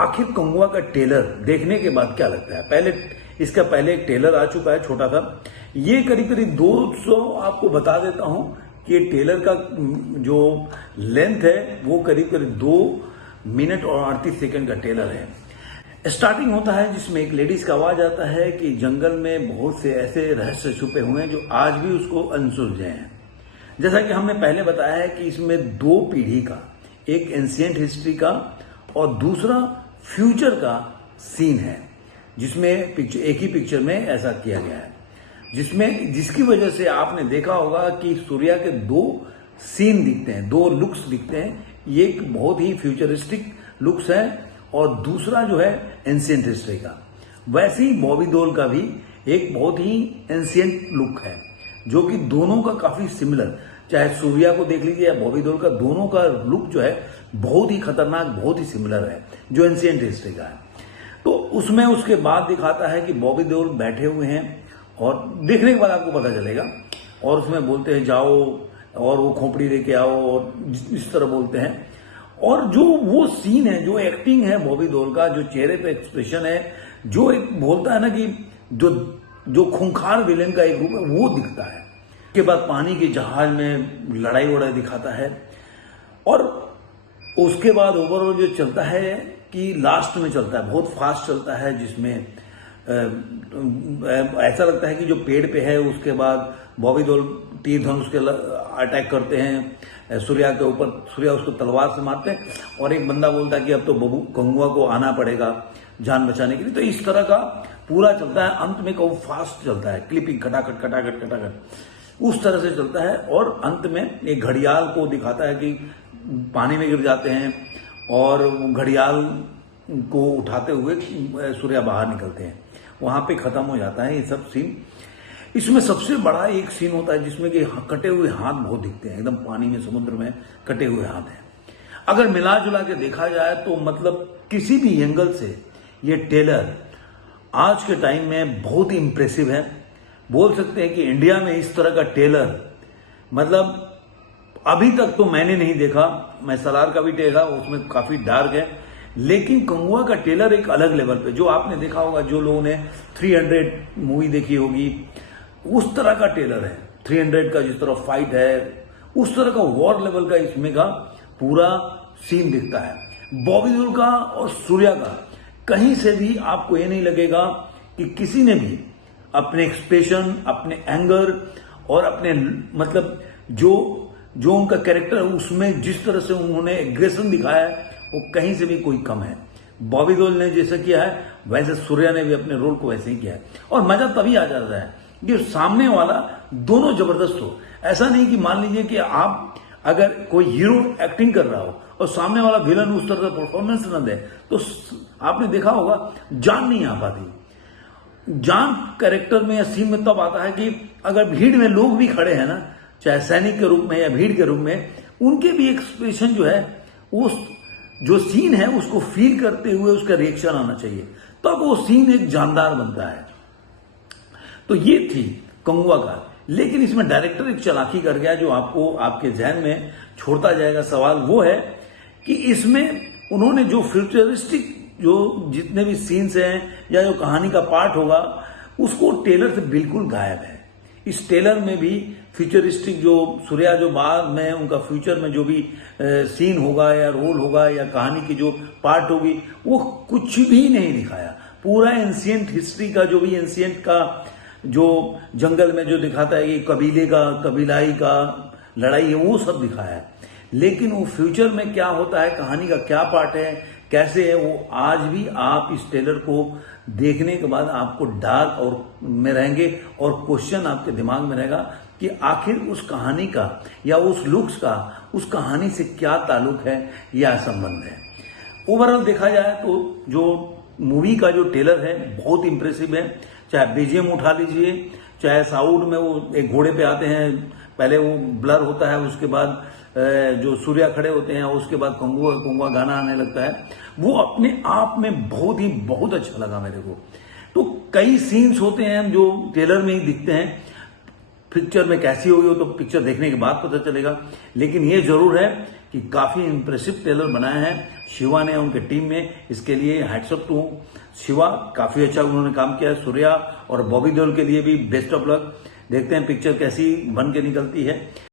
आखिर कंगुआ का ट्रेलर देखने के बाद क्या लगता है? इसका पहले एक ट्रेलर आ चुका है छोटा सा, ये करीब करीब 200, आपको बता देता हूं कि ट्रेलर का जो लेंथ है वो करीब करीब 2 मिनट और 38 सेकंड का ट्रेलर है। स्टार्टिंग होता है जिसमें एक लेडीज का आवाज आता है कि जंगल में बहुत से ऐसे रहस्य छुपे हुए हैं जो आज भी उसको अनसुलझे हैं। जैसा कि हमने पहले बताया है कि इसमें 2 पीढ़ी का, एक एंशिएंट हिस्ट्री का और दूसरा फ्यूचर का सीन है, जिसमें एक ही पिक्चर में ऐसा किया गया है, जिसकी वजह से आपने देखा होगा कि सूर्या के 2 सीन दिखते हैं, 2 लुक्स दिखते हैं। ये एक बहुत ही फ्यूचरिस्टिक लुक्स है और दूसरा जो है एंशिएंट हिस्ट्री का। वैसे ही बॉबी देओल का भी एक बहुत ही एंशिएंट लुक है, जो कि दोनों का काफी सिमिलर, चाहे सूर्या को देख लीजिए या बॉबी देओल का, दोनों का लुक जो है बहुत ही खतरनाक, बहुत ही सिमिलर है, जो एंशिएंट हिस्ट्री का है। तो उसमें उसके बाद दिखाता है कि बॉबी देओल बैठे हुए हैं और देखने के बाद आपको पता चलेगा, और उसमें बोलते हैं जाओ और वो खोपड़ी लेके आओ और इस तरह बोलते हैं। और जो वो सीन है, जो एक्टिंग है बॉबी देओल का, जो चेहरे पे एक्सप्रेशन है, जो एक बोलता है ना कि जो खूंखार विलेन का एक रूप है, वो दिखता है। उसके बाद पानी के जहाज में लड़ाई वड़ाई दिखाता है और उसके बाद ओवरऑल जो चलता है कि लास्ट में चलता है, बहुत फास्ट चलता है, जिसमें ऐसा लगता है कि जो पेड़ पे है उसके बाद बॉबी देओल तीर धनुष के अटैक करते हैं सूर्या के ऊपर, सूर्या उसको तलवार से मारते हैं और एक बंदा बोलता है कि अब तो कंगुआ को आना पड़ेगा जान बचाने के लिए। तो इस तरह का पूरा चलता है। अंत में वो फास्ट चलता है, क्लिपिंग खटाखट खटाखट खटाखट उस तरह से चलता है। और अंत में एक घड़ियाल को दिखाता है कि पानी में गिर जाते हैं और घड़ियाल को उठाते हुए सूर्या बाहर निकलते हैं, वहां पे खत्म हो जाता है ये सब सीन। इसमें सबसे बड़ा एक सीन होता है जिसमें कि कटे हुए हाथ बहुत दिखते हैं, एकदम पानी में, समुद्र में कटे हुए हाथ हैं। अगर मिला जुला के देखा जाए तो मतलब किसी भी एंगल से ये ट्रेलर आज के टाइम में बहुत ही इंप्रेसिव है। बोल सकते हैं कि इंडिया में इस तरह का ट्रेलर मतलब अभी तक तो मैंने नहीं देखा। मैं सलार का भी देखा, उसमें काफी डार्क है, लेकिन कंगुआ का ट्रेलर एक अलग लेवल पे, जो आपने देखा होगा, जो लोगों ने 300 मूवी देखी होगी, उस तरह का ट्रेलर है। 300 का जिस तरह फाइट है, उस तरह का वॉर लेवल का इसमें का पूरा सीन दिखता है। बॉबी देओल का और सूर्या का कहीं से भी आपको ये नहीं लगेगा कि किसी ने भी अपने एक्सप्रेशन, अपने एंगर और अपने मतलब जो उनका कैरेक्टर है उसमें जिस तरह से उन्होंने एग्रेशन दिखाया है, वो कहीं से भी कोई कम है। बॉबी देओल ने जैसे किया है वैसे सूर्या ने भी अपने रोल को वैसे ही किया है। और मजा तभी आ जाता है कि सामने वाला दोनों जबरदस्त हो। ऐसा नहीं कि मान लीजिए कि आप अगर कोई हीरो एक्टिंग कर रहा हो और सामने वाला विलन उस तरह का परफॉर्मेंस न दे, तो आपने देखा होगा जान नहीं आ पाती। जान कैरेक्टर में या सीन में तब आता है कि अगर भीड़ में लोग भी खड़े हैं ना, चाहे सैनिक के रूप में या भीड़ के रूप में, उनके भी एक्सप्रेशन जो है, उस जो सीन है उसको फील करते हुए उसका रिएक्शन आना चाहिए, तब वो सीन एक जानदार बनता है। तो ये थी कंगुआ का। लेकिन इसमें डायरेक्टर एक चालाकी कर गया जो आपको आपके जहन में छोड़ता जाएगा सवाल। वो है कि इसमें उन्होंने जो फ्यूचरिस्टिक जो जितने भी सीन्स हैं या जो कहानी का पार्ट होगा, उसको ट्रेलर से बिल्कुल गायब है। इस ट्रेलर में भी फ्यूचरिस्टिक जो सूर्या जो बाद में उनका फ्यूचर में जो भी सीन होगा या रोल होगा या कहानी की जो पार्ट होगी, वो कुछ भी नहीं दिखाया। पूरा एंशिएंट हिस्ट्री का जो भी एंशिएंट का जो जंगल में जो दिखाता है कि कबीले का, कबीलाई का लड़ाई है, वो सब दिखाया है। लेकिन वो फ्यूचर में क्या होता है, कहानी का क्या पार्ट है, कैसे है, वो आज भी आप इस ट्रेलर को देखने के बाद आपको डार्क और में रहेंगे और क्वेश्चन आपके दिमाग में रहेगा कि आखिर उस कहानी का या उस लुक्स का उस कहानी से क्या ताल्लुक है या संबंध है। ओवरऑल देखा जाए तो जो मूवी का जो ट्रेलर है बहुत इंप्रेसिव है। चाहे बीजीएम उठा लीजिए, चाहे साउंड में वो एक घोड़े पे आते हैं, पहले वो ब्लर होता है, उसके बाद जो सूर्या खड़े होते हैं, उसके बाद कंगुआ गाना आने लगता है, वो अपने आप में बहुत अच्छा लगा मेरे को। तो कई सीन्स होते हैं जो ट्रेलर में ही दिखते हैं। पिक्चर में कैसी होगी वो तो पिक्चर देखने के बाद पता चलेगा, लेकिन ये जरूर है कि काफी इंप्रेसिव ट्रेलर बनाया है शिवा ने उनके टीम में। इसके लिए हैट्स ऑफ टू शिवा, काफी अच्छा उन्होंने काम किया है। सूर्या और बॉबी देओल के लिए भी बेस्ट ऑफ लक। देखते हैं पिक्चर कैसी बन के निकलती है।